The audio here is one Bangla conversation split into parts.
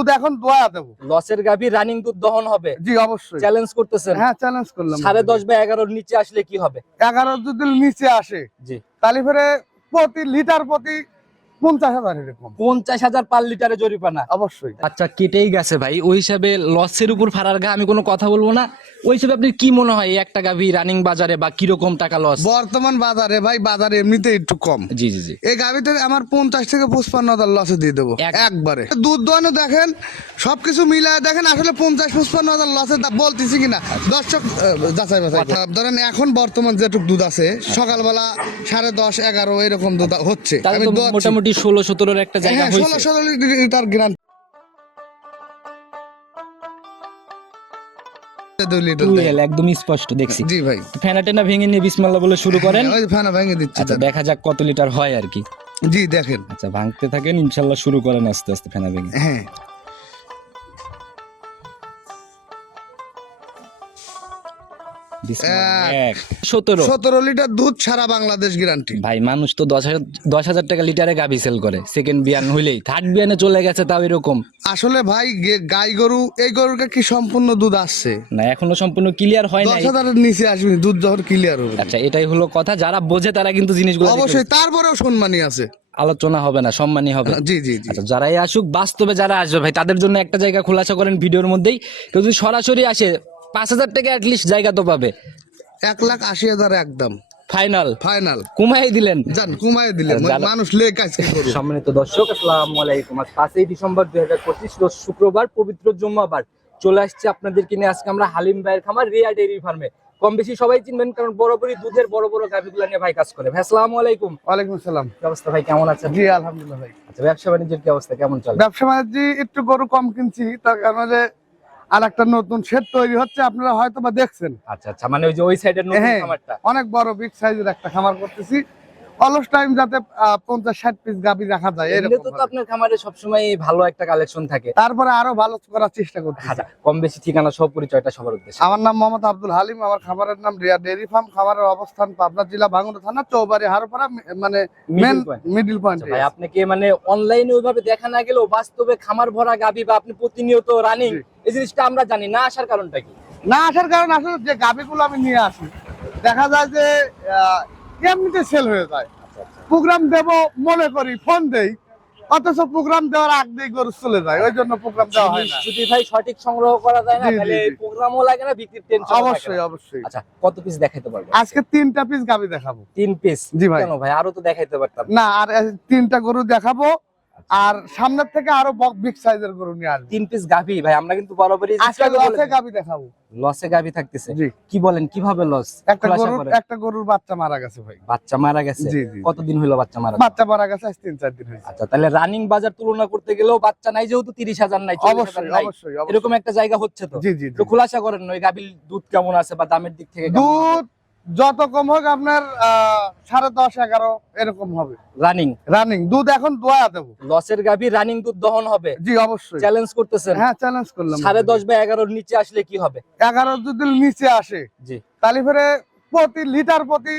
দুধ এখন দোয়া দেবো। লসের গাভী রানিং দুধ দহন হবে? জি অবশ্যই। চ্যালেঞ্জ করতেছেন? হ্যাঁ চ্যালেঞ্জ করলাম। 10.5 বা 11 নিচে আসলে কি হবে? 11 যদি নিচে আসে জি তাহলে ফেরে প্রতি লিটার প্রতি 50,000 এরকম। 50,000 পার লিটারে জরিমানা? অবশ্যই। আচ্ছা কেটেই গেছে ভাই, ওই হিসাবে লসের উপর ফারার গা আমি কোনো কথা বলবো না। ওই হিসাবে আপনি কি মনে হয় এই একটা গাভী রানিং বাজারে বা কিরকম টাকা লস? বর্তমান বাজারে ভাই, বাজারে এমনিতে একটু কম। জি জি জি। এই গাভিতে আমার 50 থেকে 55,000 লসে দিয়ে দেবো একবারে। দুধ দোয়ানো দেখেন, সবকিছু মিলায় দেখেন, আসলে 50-55,000 লসে বলতেছি কিনা দর্শক যাচাই বাছাই ধরেন। এখন বর্তমান যেটুক দুধ আছে সকালবেলা 10:30, 11 এরকম দুধ হচ্ছে। আমি মোটামুটি 16-17 একটা জায়গা হয়েছে। 16-17 লিটার গ্রাম। একদম স্পষ্ট দেখছি। জি ভাই। ফেনা টেনা ভেঙে নিয়ে বিসমিল্লাহ বলে শুরু করেন। ওই ফেনা ভেঙে দিচ্ছি। আচ্ছা দেখা যাক কত লিটার হয় আর কি। জি দেখেন। আচ্ছা ভাঙতে থাকেন, ইনশাল্লাহ শুরু করেন আস্তে আস্তে ফেনা ভেঙে। হ্যাঁ 17 লিটার দুধ সারা বাংলাদেশ গ্যারান্টি। ভাই মানুষ তো 10,000 টাকা লিটারে গাভী সেল করে, সেকেন্ড বিয়ান হইলেই থার্ড বিয়ানে চলে গেছে তাও এরকম। আসলে ভাই গাই গরু, এই গরুকে কি সম্পূর্ণ দুধ আসছে না, এখনো সম্পূর্ণ ক্লিয়ার হয় না। 10,000 এর নিচে আসবে দুধ যখন ক্লিয়ার হবে। আচ্ছা এটাই হলো কথা, যারা বোঝে তারা কিন্তু জিনিসগুলো অবশ্যই, তারপরেও সম্মানী আছে। আলোচনা হবে না, সম্মানই হবে। জি জি জি। আচ্ছা যারাই আসুক, বাস্তবে যারা আসবে ভাই তাদের জন্য একটা জায়গা খোলাসা করেন ভিডিওর মধ্যেই। কেউ যদি সরাসরি আসে 5,000 টাকা অ্যাটলিস্ট জায়গা তো পাবে। 1,80,000 একদম ফাইনাল ফাইনাল কমাই দিলেন। জান কমায় দিলেন, মানুষ লে কাজ কি করবে। সম্মানিত দর্শক আসসালামু আলাইকুম। আজ 5ই ডিসেম্বর 2025 রোজ শুক্রবার, পবিত্র জুম্মাবার। চলে আসছে আপনাদেরকে নিয়ে আজকে আমরা হালিম ভাইয়ের খামার রিয়া ডেইরি ফার্মে। কম বেশি সবাই চিনবেন, কারণ বরাবরই দুধের বড় বড় গাভীগুলো নিয়ে ভাই কাজ করে। ভাই আসসালামু আলাইকুম। ওয়ালাইকুম আসসালাম। কি অবস্থা ভাই, কেমন আছেন? জি আলহামদুলিল্লাহ ভাই। আচ্ছা ব্যবসা বাণিজ্যের কি অবস্থা, কেমন চলে? ব্যবসা বাণিজ্য একটু গরু কম কিনছি, তার কারণে আর একটা নতুন শেড তৈরি হচ্ছে, আপনারা হয়তো বা দেখছেন। আচ্ছা আচ্ছা, মানে ওই যে ওই সাইডের নতুন খামারটা অনেক বড় বিগ সাইজের একটা খামার করতেছি, অলস টাইম যাতে 50-60 পিস গাভী রাখা যায় এরকম। তো আপনার খামারে সবসময় ভালো একটা কালেকশন থাকে, তারপরে আরো ভালো করার চেষ্টা করতেছি। আচ্ছা কম বেশি ঠিকানা সব পরিচয়টা সবার উদ্দেশ্যে। আমার নাম মোহাম্মদ আব্দুল হালিম, আমার খামারের নাম রিয়া ডেইরি ফার্ম। খামারের অবস্থান পাবনা জেলা ভাঙ্গুড়া থানা চৌবাড়ি হারপাড়া, মানে মেন মিডল পয়েন্ট। ভাই আপনি কি মানে অনলাইনে ওইভাবে দেখা না গেলেও বাস্তবে খামার ভরা গাভী বা আপনি প্রতিনিয়ত রানিং, এই জিনিসটা আমরা জানি না আসার কারণটা কি? না আসার কারণ আসলে যে গাভীগুলো আমি নিয়ে আসি দেখা যায় যে এমনিতে সেল হয়ে যায়। প্রোগ্রাম দেব মনে করি, ফোন দেই, অথচ প্রোগ্রাম দেওয়ার আগ দিয়ে গরু চলে যায়, ওই জন্য প্রোগ্রাম দেওয়া হয় না। যদি ভাই সঠিক সংগ্রহ করা যায় না তাহলে প্রোগ্রামও লাগে না, বিক্রির টেনশন অবশ্যই অবশ্যই। আচ্ছা কত পিস দেখাইতে পারবেন আজকে? 3টা পিস গাভী দেখাবো। 3 পিস? জি ভাই। কেন ভাই, আরো তো দেখাইতে পারতাম। না, আর 3টা গরু দেখাবো, আর সামনের থেকে আরো বিগ সাইজের গরু নিয়ে আসবো। 3 পিস গাভী ভাই, আমরা কিন্তু বরাবরই আজকে লসে গাভী দেখাবো। লসে গাভী থাকতেছে? কি বলেন, কিভাবে লস? একটা গরুর বাচ্চা মারা গেছে ভাই। বাচ্চা মারা গেছে? জি জি। কতদিন হলো বাচ্চা মারা? বাচ্চা মারা গেছে আজ 3-4 দিন হয়েছে। আচ্ছা তাহলে রানিং বাজার তুলনা করতে গেলেও বাচ্চা নাই, যেহেতু 30,000 নাই, অবশ্যই অবশ্যই এরকম একটা জায়গা হচ্ছে তো। জি জি। একটু খোলাসা করেন ওই গাভীর দুধ কেমন আছে বা দামের দিক থেকে? দুধ যত কম হোক আপনার 10.5-11 এরকম হবে রানিং দুধ। এখন দোয়া দেবো। লসের গাভী রানিং দুধ দহন হবে? জি অবশ্যই। চ্যালেঞ্জ করতেছেন? হ্যাঁ চ্যালেঞ্জ করলাম। 10.5 বা 11 নিচে আসলে কি হবে? 11 যদি নিচে আসে জি তাহলে ফেরে প্রতি লিটার প্রতি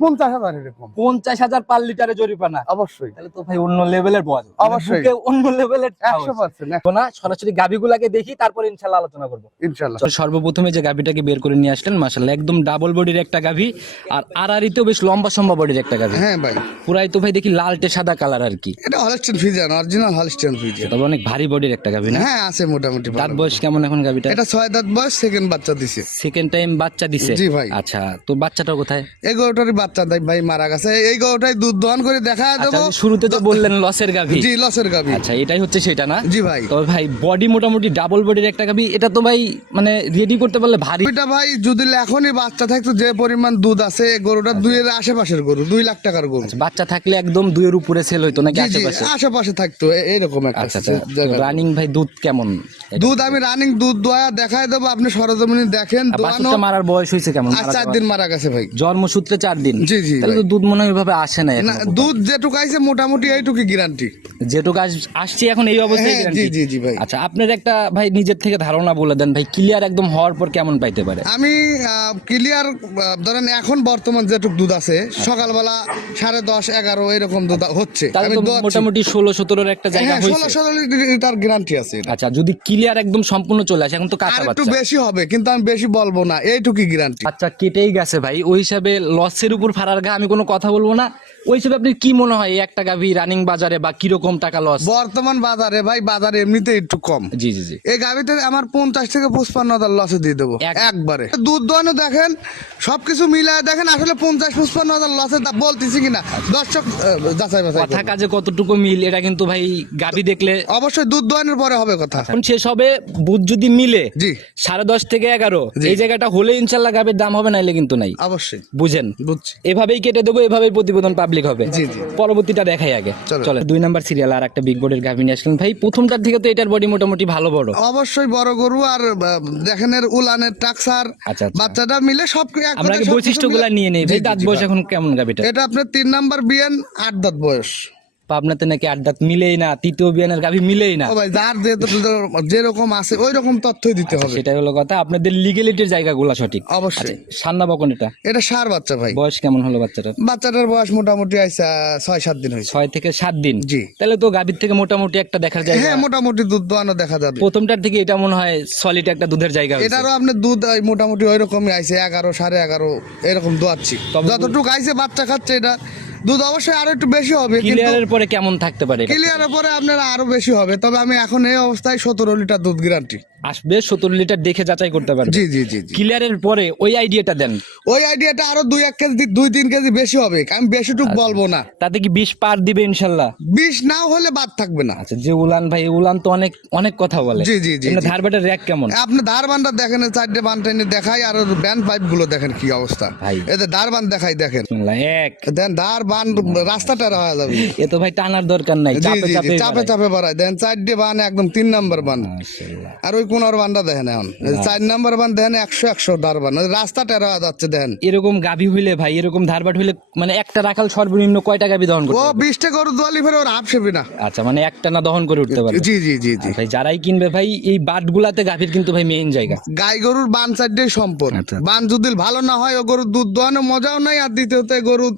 50,000 এরকম। 50,000 পার লিটারে জরিমানা? অবশ্যই। তাহলে তো ভাই অন্য লেভেলের বল। অবশ্যই অন্য লেভেলের 100%। না সরাসরি গাভীগুলাকে দেখি, তারপর ইনশাআল্লাহ আলোচনা করব ইনশাআল্লাহ। সর্বপ্রথমে যে গাভীটাকে বের করে নিয়ে আসলেন, মাশাআল্লাহ একদম ডাবল বডির একটা গাভী, আর আড়াআড়িতেও বেশ লম্বা সম্বা বডির একটা গাভী। হ্যাঁ ভাই। পুরাই তো ভাই দেখি লালটে সাদা কালার আর কি। এটা Holstein Friesian, original Holstein Friesian. তবে অনেক ভারী বডির একটা গাভী না? হ্যাঁ আছে মোটামুটি। দাঁত বয়স কেমন এখন গাভীটা? এটা 6 দাঁত বয়স, সেকেন্ড বাচ্চা দিছে। সেকেন্ড টাইম বাচ্চা দিছে? জি ভাই। আচ্ছা তো বাচ্চাটা কোথায়? এই গরুটারই বাচ্চা ভাই মারা গেছে। এই গরুটাই দুধ দহন করে দেখা দেবো। শুরুতে তো বললেন লসের গাভী। জি লসের গাভী। আচ্ছা এটাই হচ্ছে সেটা না? জি ভাই। তবে ভাই বডি মোটামুটি ডাবল বডির একটা গাভী, এটা তো ভাই মানে রেডি করতে পারলে ভারী। এটা ভাই যদি এখনই বাচ্চা থাকতো, যে পরিমাণ দুধ আছে এই গরুটা 2 এর আশেপাশের গরু, 2 লাখ টাকার গরু। আচ্ছা বাচ্চা থাকলে একদম 2 এর উপরে সেল হইতো নাকি আশেপাশে? আশেপাশে থাকতো এরকম একটা। আচ্ছা আচ্ছা। রানিং ভাই দুধ কেমন? দুধ আমি রানিং দুধ দোয়া দেখায় দেবো, আপনি সরজমিনে দেখেন। বাচ্চা মারার বয়স হয়েছে কেমন? 4 দিন মারা গেছে ভাই। জন্মসূত্রে 4 দিন? জি, জি, তাহলে তো দুধ মনে হয় ওইভাবে আসে না না এখনো। দুধ যেটুকু আইছে মোটামুটি এইটুকু গ্যারান্টি। যেটুকু আসছে এখন এই অবস্থায় হ্যাঁ, guarantee? জি, জি, জি, ভাই। আচ্ছা, আপনার একটা ভাই নিজের থেকে ধারণা বলে দেন ভাই, ক্লিয়ার একদম হওয়ার পর কেমন পাইতে পারে? আমি ক্লিয়ার ধরেন এখন বর্তমান যেটুক দুধ আছে সকালবেলা 10:30 11 এরকম দুধ হচ্ছে। তাহলে আমি তো দোয়াচ্ছি। মোটামুটি 16-17 একটা জায়গা হ্যাঁ, হয়েছে। 16-17 লিটার গ্যারান্টি আছে এটা। আচ্ছা, যদি ক্লিয়ার একদম সম্পূর্ণ চলে আসে, এখন তো কাঁচা আর একটু বাচ্চা, বেশি হবে কিন্তু আমি বেশি বলবো না, এইটুকুই গ্যারান্টি। বাচ্চা কেটেই গেছে ভাই, ওই হিসাবে লসের উপর ফারার ঘা আমি কোনো কথা বলবো না। ওই হিসাবে আপনি কি মনে হয় এই একটা গাভী রানিং বাজারে বা কিরকম টাকা লস? বর্তমান বাজারে ভাই, বাজারে এমনিতে একটু কম। জি জি জি। এই গাভিতে আমার 50 থেকে 55,000 লসে দিয়ে দেবো একবারে। দুধ দোয়ানো দেখেন, সবকিছু মিলায় দেখেন, আসলে 50-55,000 লসে বলতেছি কিনা দর্শক যাচাই বাছাই কথা করবে। কাজে কতটুকু মিল এটা কিন্তু ভাই গাভী দেখলে অবশ্যই দুধ দোয়ানোর পরে হবে কথা। এখন শেষ হবে। বুধ যদি মিলে জি 10:30 থেকে 11 জি। এই জায়গাটা হলে ইনশাল্লাহ গাভীর দাম হবে, নাইলে কিন্তু নাই। অবশ্যই বুঝেন? বুঝছি। এভাবেই কেটে দেবো, এভাবেই প্রতিবেদন পাবলিক হবে। জি, জি। পরবর্তীটা দেখাই আগে। চলো। চলে 2 নাম্বার সিরিয়াল আর একটা বিগ বোর্ডের গাভী নিয়ে আসলেন ভাই। প্রথমটার থেকে তো এটার বডি মোটামুটি ভালো বড়। অবশ্যই বড় গরু আর দেখেন এর উলানের টাকসার আচ্ছা, আচ্ছা। বাচ্চাটা মিলে সব এক আমরা আগে কথায় সবকিছু বৈশিষ্ট্যগুলা মিলে- নিয়ে নেই জি, ভাই। জি, দাঁত জি, বয়স ভাই। এখন কেমন গাভীটা? এটা আপনার 3 নাম্বার বিয়ান, 8 দাঁত বয়স। আপনাতে নাকি 8 দাঁত মিলেই না, তৃতীয় বিয়ানের গাভী মিলেই না। ও ভাই, যার যেরকম আছে ওই রকম তথ্যই দিতে হবে। সেটাই হলো কথা, আপনাদের লিগ্যালিটির জায়গাগুলো সঠিক। অবশ্যই। সান্না বকন এটা এটা সার বাচ্চা ভাই। বয়স কেমন হলো বাচ্চাটার? বাচ্চাটার বয়স মোটামুটি আইসা 6-7 দিন হয়েছে। 6 থেকে 7 দিন। জি। তাহলে তো গাভীর থেকে মোটামুটি একটা দেখার জায়গা। হ্যাঁ, মোটামুটি দুধ দোয়ানো দেখা যাবে। প্রথমটার থেকে এটা মনে হয় সলিড একটা দুধের জায়গা হয়েছে। এটারও আপনার দুধ মোটামুটি ওই রকমই আইছে, 11 11.5 এরকম দোয়াচ্ছি। তবে- যতটুকু আইছে বাচ্চা খাচ্ছে, এটা দুধ অবশ্যই আরো একটু বেশি হবে, কিন্তু ক্লিয়ারের পরে কেমন থাকতে পারে এটা? ক্লিয়ারের পরে আপনার আরো বেশি হবে। তবে আমি এখন এই অবস্থায় 17 লিটার দুধ গ্যারান্টি। আসবে 17 লিটার দেখে যাচাই করতে পারবে। জি জি জি জি। ক্লিয়ারের পরে ওই আইডিয়াটা দেন। ওই আইডিয়াটা আরো 2-1 কেজি 2-3 কেজি বেশি হবে, আমি বেশিটুক বলবো না। তাতে কি 20 পার দিবে ইনশাল্লাহ? 20 নাও হলে বাদ থাকবে না। আচ্ছা, যে উলান ভাই, উলান তো অনেক অনেক কথা বলে। জি, জি, জি, এমনি জি। ধারবাটের র্যাক কেমন? আপনি ধারবানটা দেখেন, 4টে বান টেনে দেখাই, আর ওর ব্যান্ড পাইপ গুলো দেখেন কি অবস্থা। ভাই। এতে ধারবান দেখাই দেখেন, এক দেন ধার বান রাস্তাটা রওয়া যাবে। এ তো ভাই টানার দরকার নাই, জি চাপে জি জি, চাপে চাপে চাপে বাড়ায় দেন। 4টে বান একদম 3 নাম্বার বান। মাশাআল্লাহ। আর ওই কোনার বানটা দেখেন, এখন 4 নাম্বার বান দেখেন, 100 ধার বান, রাস্তাটা রওয়া যাচ্ছে দেখেন। এরকম গাভী হইলে ভাই, এরকম ধারবাট হইলে মানে একটা রাখাল সর্বনিম্ন কয়টা গাভী দহন ও করতে পারবে? 20টা গরু দোয়ালি ফেরে ওর হাফ সেবি না। আচ্ছা, মানে একটা না দহন করে উঠতে পারবে। জি জি জি জি। ভাই যারাই কিনবে ভাই, এই বাটগুলাতে গাভীর কিন্তু ভাই মেইন জায়গা। গাই গরুর বান 4টাই সম্পদ। আচ্ছা। বান যদি ভালো না হয়, ও গরুর দুধ দোয়ানো মজাও নাই, আর দ্বিতীয়ত গরু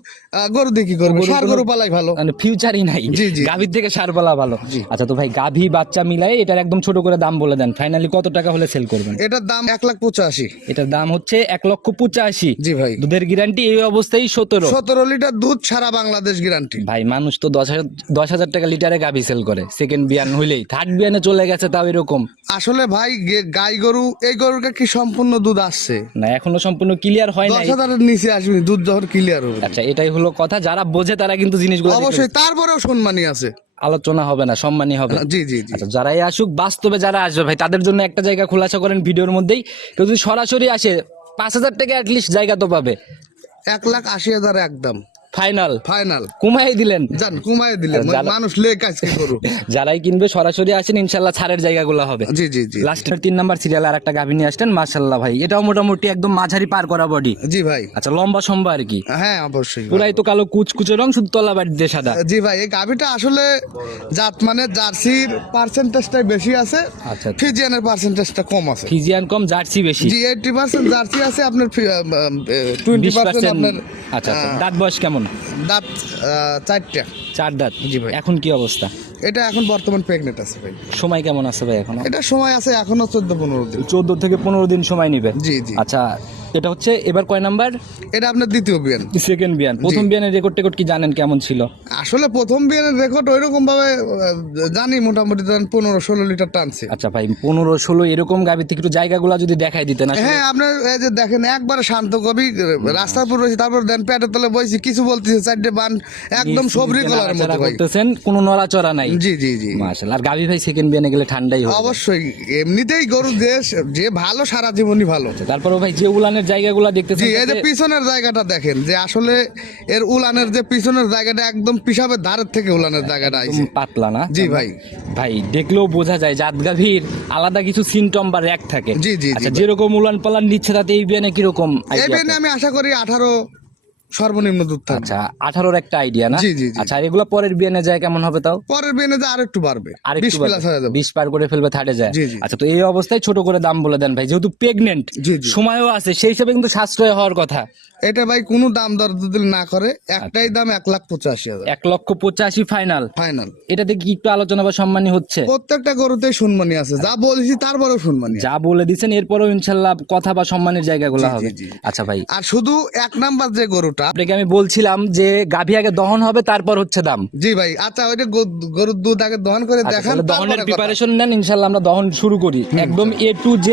দিয়ে কি করবে, গরুর সার কোনো- গরু পালাই ভালো। মানে ফিউচারই নাই জি, জি। গাভীর থেকে সার পালা ভালো। আচ্ছা, তো ভাই গাভী বাচ্চা মিলাই এটার একদম ছোট করে দাম বলে দেন, ফাইনালি কত টাকা হলে সেল করবেন? এটার দাম 1,85,000। এটার দাম হচ্ছে 1,85,000। জি ভাই। দুধের গ্যারান্টি এই অবস্থায় 17। 17 লিটার দুধ, সারা বাংলাদেশ গ্যারান্টি। ভাই মানুষ তো 10,000 টাকা লিটারে গাভী সেল করে, সেকেন্ড বিয়ান হইলেই থার্ড বিয়ানে চলে গেছে, তাও এরকম আসলে ভাই গাই গরু, এই গরুটা কি সম্পূর্ণ দুধ আসছে? না, এখনো সম্পূর্ণ ক্লিয়ার হয় নাই। 10,000-এর নিচে আসবে দুধ যখন ক্লিয়ার হবে। আচ্ছা, এটাই হলো কথা, যারা বোঝে তারা কিন্তু জিনিসগুলো দেখে অবশ্যই, তারপরেও সম্মানী আছে। আলোচনা হবে না, সম্মানী হবে। জি জি জি। আচ্ছা, যারাই আসুক, বাস্তবে যারা আসবে ভাই, তাদের জন্য একটা জায়গা খোলাসা করেন ভিডিওর মধ্যেই। কেউ যদি সরাসরি আসে 5,000 টাকা অ্যাটলিস্ট জায়গা তো পাবে। 1,80,000 একদম ফাইনাল ফাইনাল। কমাই দিলেন। জান কমায় দিলেন, যারা- মানুষ লে কাজ কি করু। যারাই কিনবে সরাসরি আসেন, ইনশাল্লাহ ছাড়ের জায়গাগুলো হবে। জি জি জি লাস্টের 3 নাম্বার সিরিয়াল আর একটা গাভী নিয়ে আসতেন, মাশাআল্লাহ ভাই, এটাও মোটামুটি একদম মাঝারি পার করা বডি। জি ভাই। আচ্ছা, লম্বা সম্বা আর কি, হ্যাঁ অবশ্যই ভাই। পুরাই তো কালো কুচকুচে রং, শুধু তলা বাড়ি দিয়ে সাদা। জি ভাই, এই গাভিটা আসলে জাত মানে জার্সির পার্সেন্টেজটাই বেশি আছে, আচ্ছা। ফিজিয়ানের পার্সেন্টেজটা কম আছে। ফিজিয়ান কম, জার্সি বেশি। জি 80% জার্সি আছে, আপনার 20% 20% আপনার আচ্ছা আচ্ছা। দাঁত বয়স কেমন? দাঁত 4টা। 4 দাঁত। জি ভাই। এখন কি অবস্থা? এটা এখন বর্তমান প্রেগনেন্ট আছে ভাই। সময় কেমন আছে ভাই এখনো? এটা সময় আছে এখনো 14-15 দিন। 14 থেকে 15 দিন সময় নিবে। জি জি। আচ্ছা, এটা হচ্ছে এবার কয় নাম্বার? এটা আপনার দ্বিতীয় বিয়ান। সেকেন্ড বিয়ান। প্রথম বিয়ানের রেকর্ড কি জানেন কেমন ছিল? আসলে প্রথম বিয়ানের রেকর্ড ওইরকম ভাবে জানি, মোটামুটি 15-16 লিটার টানছে। আচ্ছা ভাই, 15-16 এরকম গাভী থেকে একটু জায়গাগুলো যদি দেখাই দিতেন আসলে। হ্যাঁ, আপনার এই যে দেখেন, একবারে শান্ত কবি, রাস্তার উপর রয়েছে, তারপর দেন পেটের তলে বইছি, কিছু বলতেছে, 4টে বান একদম সবরি কলার মতো ভাই। করতেছেন, কোনো নড়াচড়া নাই। জি জি জি। মাশাআল্লাহ। আর গাভী ভাই সেকেন্ড বিয়ানে গেলে ঠান্ডাই হবে। অবশ্যই, এমনিতেই গরু যে ভালো সারা জীবনই ভালো। তারপরে ভাই যে উলানের জায়গাগুলো দেখতেছেন, জি, এই যে পিছনের জায়গাটা দেখেন, যে আসলে এর উলানের যে পিছনের জায়গাটা একদম পিসাবের ধারের থেকে উলানের জায়গাটা আইছে। পাতলা না? জি ভাই। ভাই দেখলেও বোঝা যায় জাত গাভীর আলাদা কিছু সিমটম বা র্যাক থাকে। জি, জি, জি আচ্ছা, ভাই। যেরকম উলান পালান নিচ্ছে তাতে এই বিয়ানে কিরকম এই idea বেনে আপনার? আমি আশা করি 18 সর্বনিম্ন দুধ থাকবে। আচ্ছা 18-র একটা আইডিয়া না? জি, জি, জি। আচ্ছা আর এগুলো পরের বিয়ানে যায় কেমন হবে তাও? পরের বিয়ানে যে আর একটু বাড়বে, আরেকটু 20 প্লাস হয়ে যাবে। 20 পার করে ফেলবে, 30 যায়। জি, জি। আচ্ছা তো এই অবস্থায় ছোট করে দাম বলে দেন ভাই, যেহেতু প্রেগনেন্ট, জি, জি। সময়ও আছে, সেই হিসাবে কিন্তু সাশ্রয় হওয়ার কথা। এটা ভাই কোনো দাম দর যদি না করে, একটাই দাম 1,85,000 1,85,000 ফাইনাল। ফাইনাল। এটাতে কি একটু আলোচনা বা সম্মানী হচ্ছে? প্রত্যেকটা গরুতেই সম্মানী আছে, যা বলেছি তারপরেও সম্মানী আছে। যা বলে দিচ্ছেন এরপরেও ইনশাল্লাহ কথা বা সম্মানের জায়গাগুলো জি, হবে। জি, জি। আচ্ছা ভাই, আর শুধু 1 নাম্বার যে গরুটা, আপনাকে আমি বলছিলাম যে গাভী আগে দহন হবে, তারপর হচ্ছে দাম। জি ভাই, আচ্ছা ওইটা গরুর দুধ আগে দহন করে আচ্ছা দেখান, তাহলে দহনের তারপরে কথা। প্রিপারেশন নেন, ইনশাল্লাহ আমরা দহন শুরু করি একদম A to Z,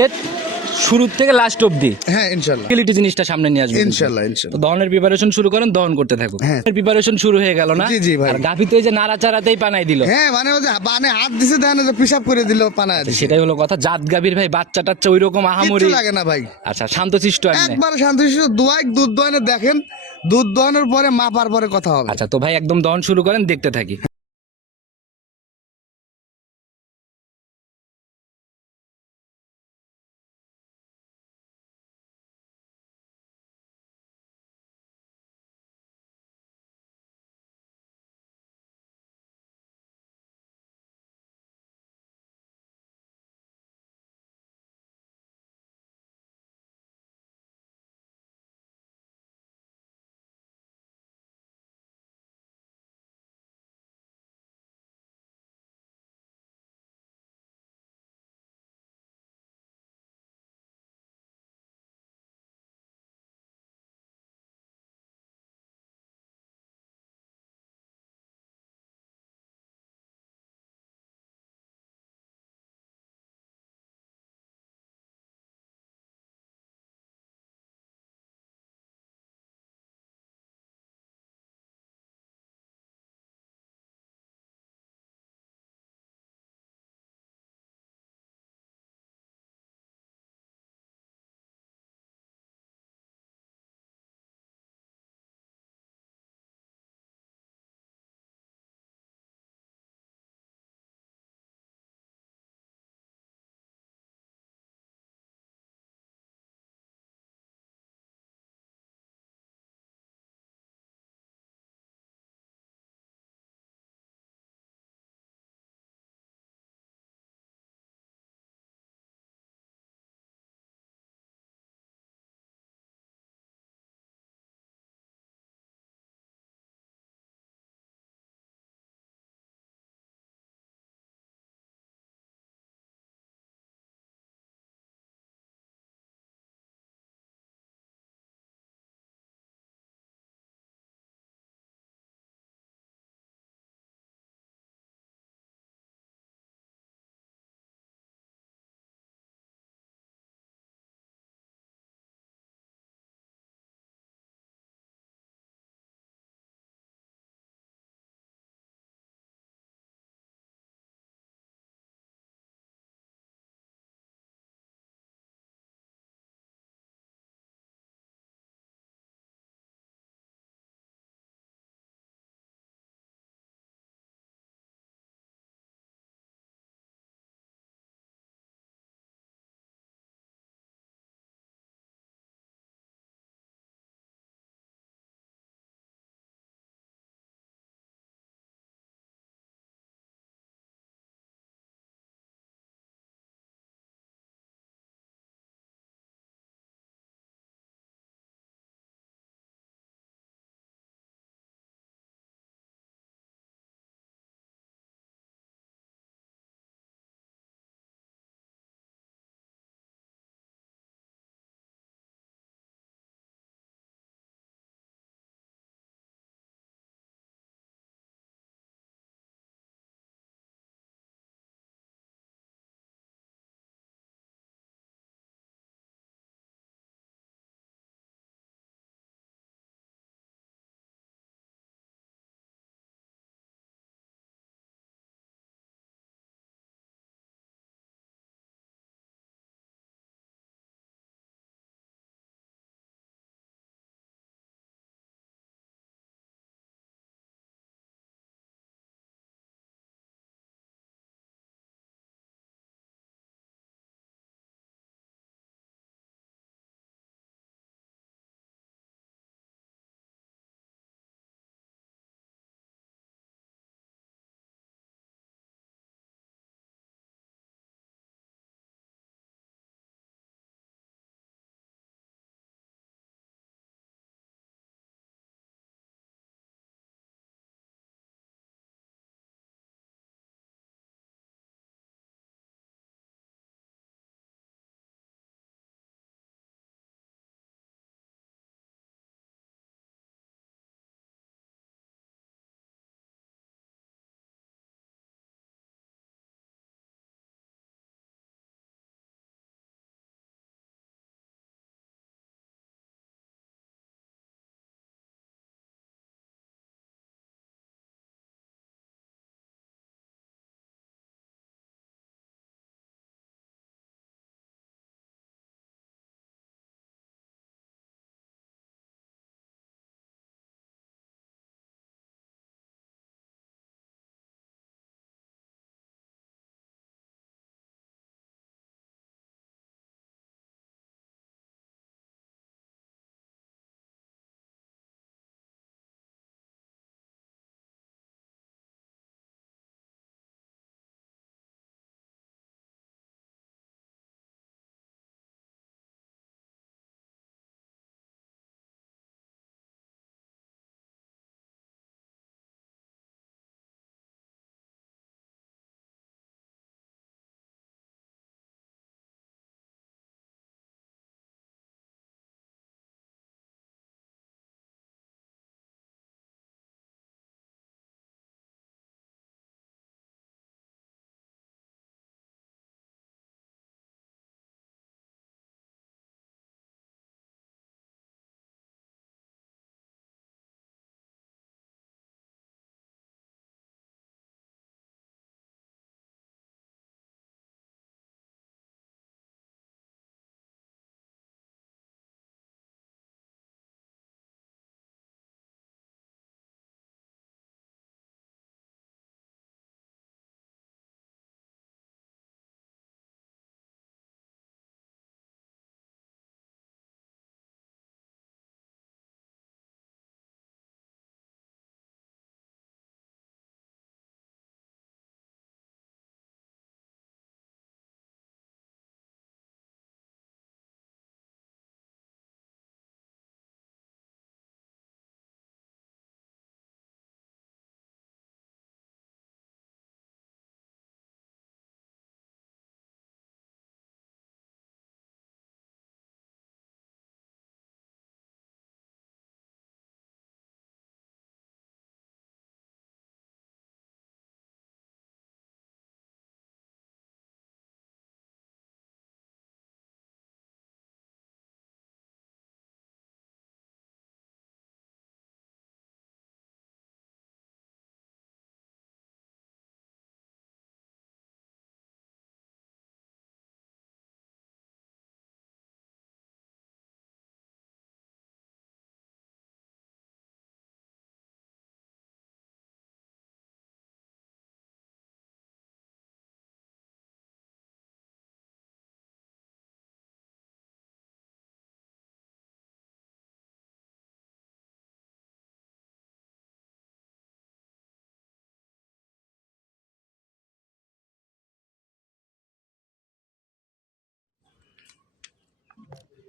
শুরু থেকে লাস্ট অবধি হ্যাঁ ইনশাল্লাহ, কোয়ালিটি জিনিসটা সামনে নিয়ে আসবে কিন্তু। ইনশাল্লাহ, তো ইনশাল্লাহ। দহনের প্রিপারেশন শুরু করেন, দহন করতে থাকুন। হ্যাঁ। প্রিপারেশন শুরু হয়ে গেল না? জি, জি ভাই। আর গাভী তো এই যে নাড়াচাড়াতেই পানাই দিল। হ্যাঁ মানে ওই যে মানে হাত দিছে, দেখেন যে পিসাব করে দিল, পানায় দিছে। সেটাই হলো কথা। জাত গাভীর ভাই বাচ্চা টাচ্চা ওই রকম কিচ্ছু আহামরি লাগে না ভাই, আচ্ছা শান্তশিষ্ট এমনি। একবারে শান্তশিষ্ট। দুধ দোয়ানে দেখেন, দুধ দোয়ানোর পরে মাপার পরে কথা হবে। আচ্ছা তো ভাই একদম দহন শুরু করেন, দেখতে থাকি।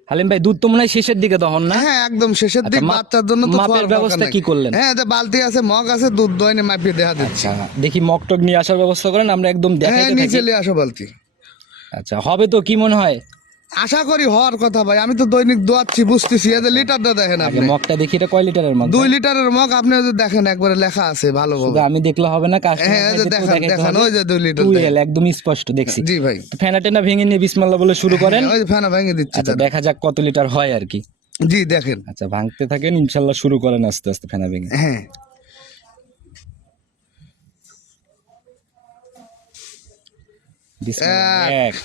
হালিম ভাই দুধ তো মনে হয় শেষের দিকে দহন না? হ্যাঁ একদম শেষের দিক, আচ্ছা, বাচ্চার জন্য তো মাপের খাওয়ার ব্যবস্থা দরকার কি নাই। করলেন? হ্যাঁ এতে বালতি আছে, মগ আছে, দুধ দইনে মাপিয়ে দেখা দিচ্ছি। আচ্ছা দেখি মগ টগ নিয়ে আসার ব্যবস্থা করেন, আমরা একদম হ্যাঁ দেখাইতে নিচে থাকি। নিয়ে আসো বালতি। আচ্ছা হবে তো, কি মনে হয়? আশা করি হওয়ার কথা ভাই, আমি তো দৈনিক দোয়াচ্ছি, বুঝতেছি। এই যে লিটারটা দেখেন আগে আপনি, মগটা দেখি, এটা কয় লিটারের মগ? 2 লিটারের মগ। আপনি যদি দেখেন একবারে লেখা আছে ভালো শুধু ভাবে। আমি দেখলে হবে না, হ্যাঁ এই যে দেখেন দেখেন, ওই যে 2 লিটার। টুয়েল একদম স্পষ্ট দেখছি। জি ভাই। ফেনা টেনা ভেঙে নিয়ে বিসমিল্লাহ বলে শুরু করেন। হ্যাঁ, ওই যে ফেনা ভেঙে দিচ্ছি আচ্ছা তার। দেখা যাক কত লিটার হয় আর কি। জি দেখেন। আচ্ছা ভাঙতে থাকেন, ইনশাল্লাহ শুরু করেন আস্তে আস্তে ফেনা ভেঙে। হ্যাঁ বিসমিল্লাহ, এক, 1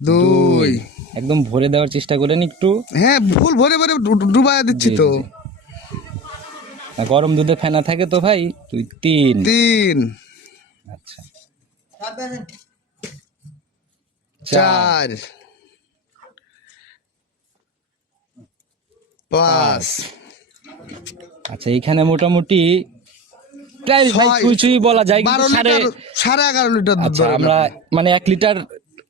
2। একদম ভরে দেওয়ার চেষ্টা করেন একটু। হ্যাঁ ফুল ভরে ভরে ডুবাইয়া দিচ্ছি জি, তো। জি, আর গরম দুধে ফেনা থাকে তো ভাই। 2 3। 3 আচ্ছা 4 5 আচ্ছা এখানে মোটামুটি প্রায় ভাই 6 ছুঁই ছুঁই বলা যায়, কিন্তু 12 লিটার, 11.5 লিটার দুধ আচ্ছা ধরে আমরা রাখেন। মানে 1 লিটার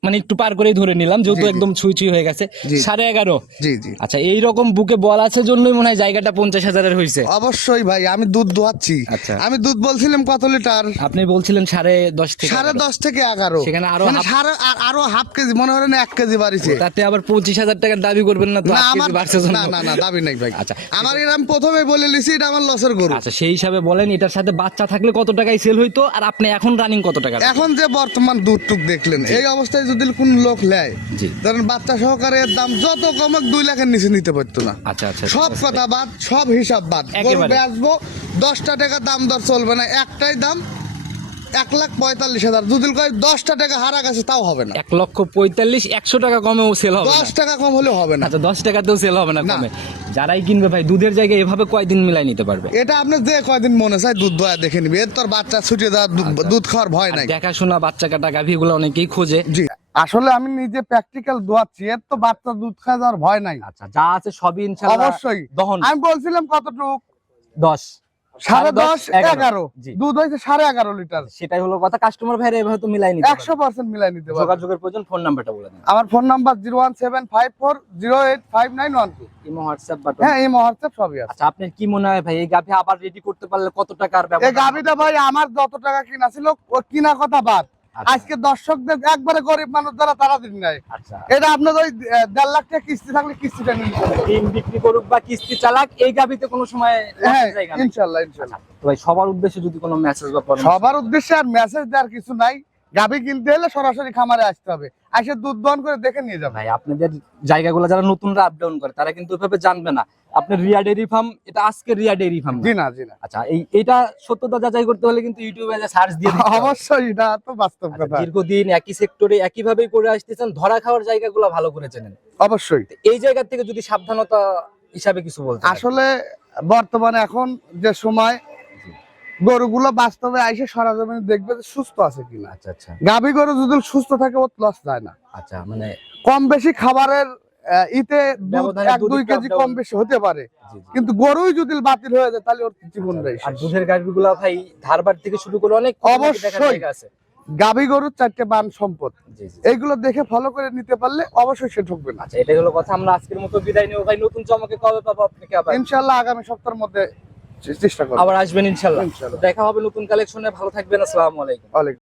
মানে একটু পার করেই ধরে নিলাম, যেহেতু জি, জি। একদম ছুঁই ছুঁই হয়ে গেছে। জি। 11.5। জি জি আচ্ছা এইরকম বুকে বল আছে জন্যই মনে হয় জায়গাটা 50,000-এর হয়েছে। অবশ্যই ভাই, আমি দুধ দোয়াচ্ছি। আচ্ছা। আমি দুধ বলছিলাম কত লিটার, আপনি বলছিলেন 10.5 থেকে 10.5 থেকে 11। সেখানে আরো মানে আরো হাফ কেজি, মনে করেন 1 কেজি বাড়িছে। তাতে আবার 25,000 টাকার দাবি করবেন না তো? না 8 আমার কেজি বাড়ছে জন্য। না না না দাবি নাই ভাই। আচ্ছা। আমার এরকম প্রথমে বলে লিছি এটা আমার লসের গরু। আচ্ছা সেই হিসাবে বলেন, এটার সাথে বাচ্চা থাকলে কত টাকায় সেল হইতো, আর আপনি এখন রানিং কত টাকা? এখন যে বর্তমান দুধ টুক দেখলেন, এই অবস্থায় যদি কোন লোক নেয়, জি। ধরেন বাচ্চা সহকারে এর দাম যত কম 2 লাখের নিচে নিতে পারতো না। আচ্ছা আচ্ছা সব কথা বাদ, সব হিসাব বাদ, গরু একেবারে। বেচবো 10টা টাকা দাম দর চলবে না, একটাই দাম 1,45,000। যদি কয় 10টা টাকা হারা গেছে তাও হবে না। 1,45,000 100 টাকা কমেও সেল হবে না। 10 টাকা কম হলে হবে না। আচ্ছা 10 টাকাতেও সেল হবে না না। কমে। যারাই কিনবে ভাই দুধের জায়গায় এভাবে কয়দিন মিলাই নিতে পারবে? এটা আপনি যে কয়দিন মনে চায় দুধ দোয়া দেখে নিবি, এর তোর বাচ্চা ছুটে দেওয়া, দুধ খাওয়ার ভয় নাই। দেখাশোনা বাচ্চা কাটা গাভী গুলো অনেকেই খোঁজে। জি আসলে আমি নিজে প্র্যাকটিক্যাল দোয়াচ্ছি, এর তো বাচ্চা দুধ খাওয়া যাওয়ার ভয় নাই। আচ্ছা যা আছে সবই ইনশাআল্লাহ অবশ্যই দহন। আমি বলছিলাম কতটুক, 10 10.5 11 জি। দুধ হয়েছে 11.5 লিটার। সেটাই হলো কথা, কাস্টমার ভাইরা এভাবে তো মিলাই নিতে পারবে। 100% মিলাই নিতে পারবে। যোগাযোগের প্রয়োজন, ফোন নাম্বারটা বলে দেন। আমার phone number 01754085912। Imo WhatsApp button. হ্যাঁ এই মুহূর্তে সবই আছে। আচ্ছা আপনার কি মনে হয় ভাই, এই গাভী আবার রেডি করতে পারলে কত টাকার এই ব্যবহার? গাভিটা ভাই আমার যত টাকা কিনা ছিল, ও কিনা কথা বাদ, আচ্ছা। আজকে দর্শকদের একবারে গরিব মানুষ যারা তারা দিন নাই। আচ্ছা এটা আপনার ওই 1.5 লাখ টাকা কিস্তি থাকলে কিস্তিটা নিয়ে নিতে হবে। ডিম বিক্রি করুক বা কিস্তি চালাক, এই গাভীতে কোনো সময় হ্যাঁ লসের জায়গা নেই। ইনশাআল্লাহ ইনশাআল্লাহ। তো ভাই সবার উদ্দেশ্যে যদি কোনো মেসেজ বা পরামর্শ? সবার উদ্দেশ্যে আর মেসেজ দেওয়ার কিছু নাই, গাভি কিনতে হলে সরাসরি খামারে আসতে হবে, এসে দুধ দহন করে দেখে নিয়ে যাবে। ভাই আপনাদের জায়গাগুলো যারা নতুনরা আপ ডাউন করে তারা কিন্তু ওইভাবে জানবে না। আপনার রিয়া ডেইরি ফার্ম, এটা আজকে রিয়া ডেইরি ফার্ম। জি না জি না, আচ্ছা এইটা সত্যতা যাচাই করতে হলে কিন্তু ইউটিউবে সার্চ দিয়ে দিতে হবে। অবশ্যই এটা তো বাস্তব আচ্ছা, কথা। দীর্ঘদিন একই সেক্টরে একইভাবেই করে আসতেছেন, ধরা খাওয়ার জায়গাগুলো ভালো করে চেনেন। অবশ্যই এই জায়গা থেকে যদি সাবধানতা হিসাবে কিছু বলতে হয়। আসলে বর্তমানে এখন যে সময়, গরুগুলো বাস্তবে আইসে সরজমিনে দেখবে যে সুস্থ আছে কিনা। আচ্ছা আচ্ছা গাভী গরু যদি সুস্থ থাকে ও লস যায় না। আচ্ছা মানে কম বেশি খাবারের ইতে ব্যবধানে 1-2 দুধ কেজি একটু কম বেশি হতে পারে, জি, জি। কিন্তু গরুই যদি বাতিল হয়ে যায় তাহলে ওর জীবন নেই। আর দুধের গাড়িগুলো ভাই ধারবার থেকে শুরু করে অনেক অবশ্যই। দেখার জায়গা আছে। গাভী গরুর 4টে বান সম্পদ, জি জি। এইগুলো দেখে ফলো করে নিতে পারলে অবশ্যই সে ঠকবে না। আচ্ছা এটাই হলো কথা, আমরা আজকের মতো বিদায় নেব ভাই। নতুন চমকে কবে পাবো আপনাকে? আবার ইনশাআল্লাহ আগামী সপ্তাহের মধ্যে চেষ্টা করব। আবার আসবেন ইনশাআল্লাহ। ইনশাআল্লাহ। দেখা হবে নতুন কালেকশনে। ভালো থাকবেন, আসসালামু আলাইকুম। ওয়ালাইকুম